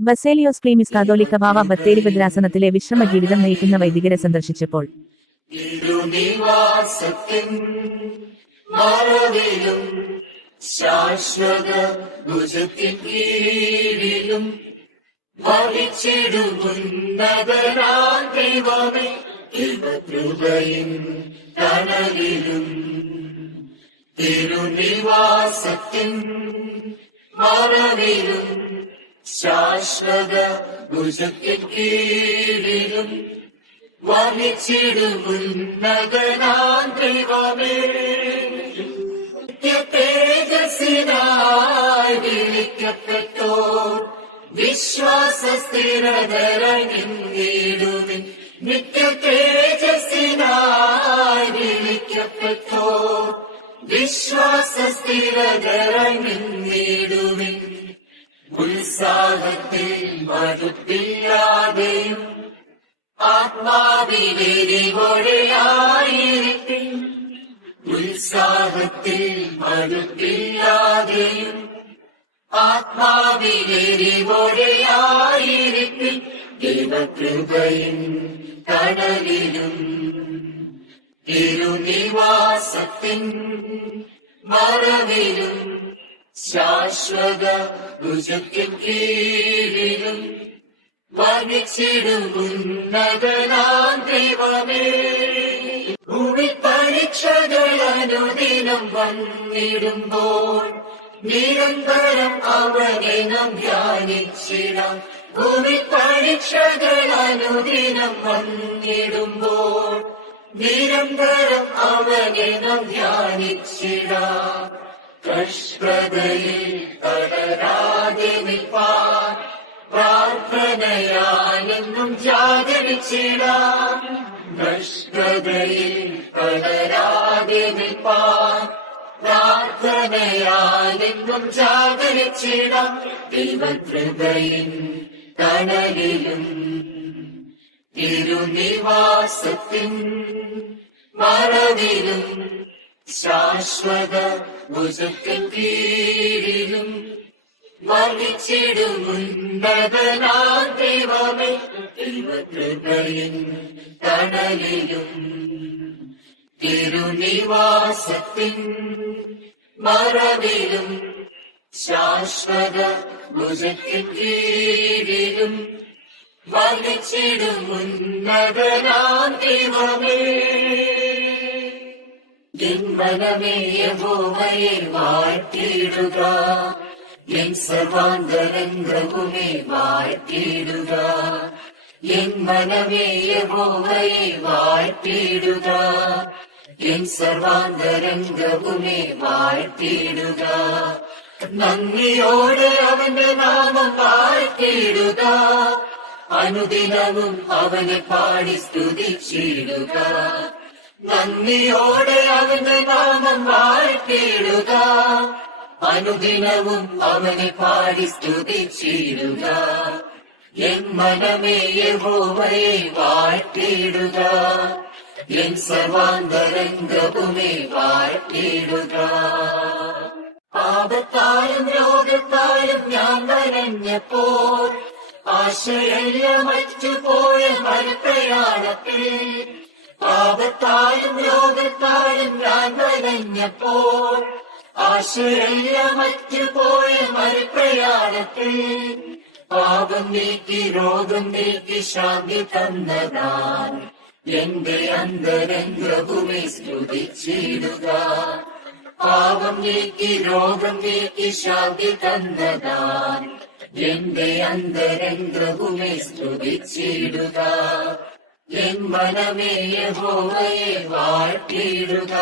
ബസേലിയോസ് ക്ലീമിസ് കാതോലിക്ക ബാവ ബത്തേരി ഭദ്രാസനത്തിലെ വിശ്രമ ജീവിതം നയിക്കുന്ന വൈദികരെ സന്ദർശിച്ചപ്പോൾ ശാശ്വത ഭുജത്തിൻ കീഴിലും ഭവിച്ചിടുന്നതനാം ദൈവമേ കൃപയിൻ തണലിലും തിരുനിവാസത്തിൻ മറവിലും ശാശ്വത ഭുജത്തിൻ കീഴിലും വഹിച്ചിടുന്നതനാം ദൈവമേ തേജസ്സിനായി വിളിക്കപ്പെട്ടോർ വിശ്വാസ സ്ഥിരതരങ്ങിടുവിൻ നിത്യ തേജസ്സിനായി വിളിക്കപ്പെട്ടോർ വിശ്വാസ സ്ഥിരതരങ്ങിടുവിൻ ഉത്സാഹത്തിൽ മടുപ്പില്ലാതെയും ആത്മാവിലെരിവൊഴയായിരിക്കും ഉത്സാഹത്തിൽ മടുപ്പില്ലാതെയും ആത്മാവിലെരിവൊഴയായിരിക്കും ദൈവകൃപയിൻ കടലിലും തിരുനിവാസത്തിൻ മറവിലും ശാശ്വത ഭുജത്തിൻ കീഴിലും വഹിച്ചിടുന്നതനാം ദൈവമേ ഭൂമി പരീക്ഷകൾ അനുദിനം വന്നിടുമ്പോൾ നിരന്തരം അവനെ നാം ധ്യാനിച്ചിടാം ഭൂമി പരീക്ഷകൾ അനുദിനം വന്നിടുമ്പോൾ നിരന്തരം അവനെ നാം ധ്യാനിച്ചിടാം കഷ്ടതയിൽ തളരാതെ നിൽപ്പാൻ പ്രാർത്ഥനയാലെന്നും ജാഗരിച്ചിടാം കഷ്ടതയിൽ തളരാതെ നിൽപ്പാൻ പ്രാർത്ഥനയാലെന്നും ജാഗരിച്ചിടാം ദൈവകൃപയിൻ തണലിലും തിരുനിവാസത്തിൻ മറവിലും ശാശ്വത ഭുജത്തിൻ കീഴിലും വഹിച്ചിടുന്നതനാം ദൈവമേ ദൈവകൃപയിൻ തണലിലും തിരുനിവാസത്തിൻ മറവിലും ശാശ്വത ഭുജത്തിൻ കീഴിലും വഹിച്ചിടുന്നതനാം ദൈവമേ എൻ മനമേ യഹോവയെ വാഴ്ത്തിയിടുക എൻ സർവാന്തരംഗവുമേ വാഴ്ത്തിയിടുക എൻ മനമേ യഹോവയെ വാഴ്ത്തിയിടുക എൻ സർവാന്തരംഗവുമേ വാഴ്ത്തിയിടുക നന്ദിയോടെ അവന്റെ നാമം വാഴ്ത്തിയിടുക അനുദിനവും അവനെ പാടി സ്തുതിച്ചിടുക നന്ദിയോടെ അവന്റെ നാമം വാഴ്ത്തിയിടുക അനുദിനവും അവനെ പാടി സ്തുതിച്ചിടുക എൻ മനമേ യഹോവയെ വാഴ്ത്തിയിടുക എൻ സർവാന്തരംഗവുമേ വാഴ്ത്തിയിടുക പാപത്താലും രോഗത്താലും ഞാൻ വരഞ്ഞപ്പോൾ ആശയല്ല മറ്റുപോയ മരപ്രയാണത്തിൽ പാപത്താലും രോഗത്താലും ഞാൻ വരഞ്ഞപ്പോൾ ആശയല്ല മറ്റുപോയ മരപ്രയാണത്തിൽ പാപം നീക്കി രോഗം നീക്കി ശാന്തി തന്നതാൻ എന്റെ അന്തരംഗവുമേ സ്തുതിച്ചിടുക പാപം നീക്കി രോഗം നീക്കി ശാന്തി തന്നതാൻ എന്റെ അന്തരംഗവുമേ സ്തുതിച്ചിടുക എൻ മനമേ യഹോവയെ വാഴ്ത്തിയിടുക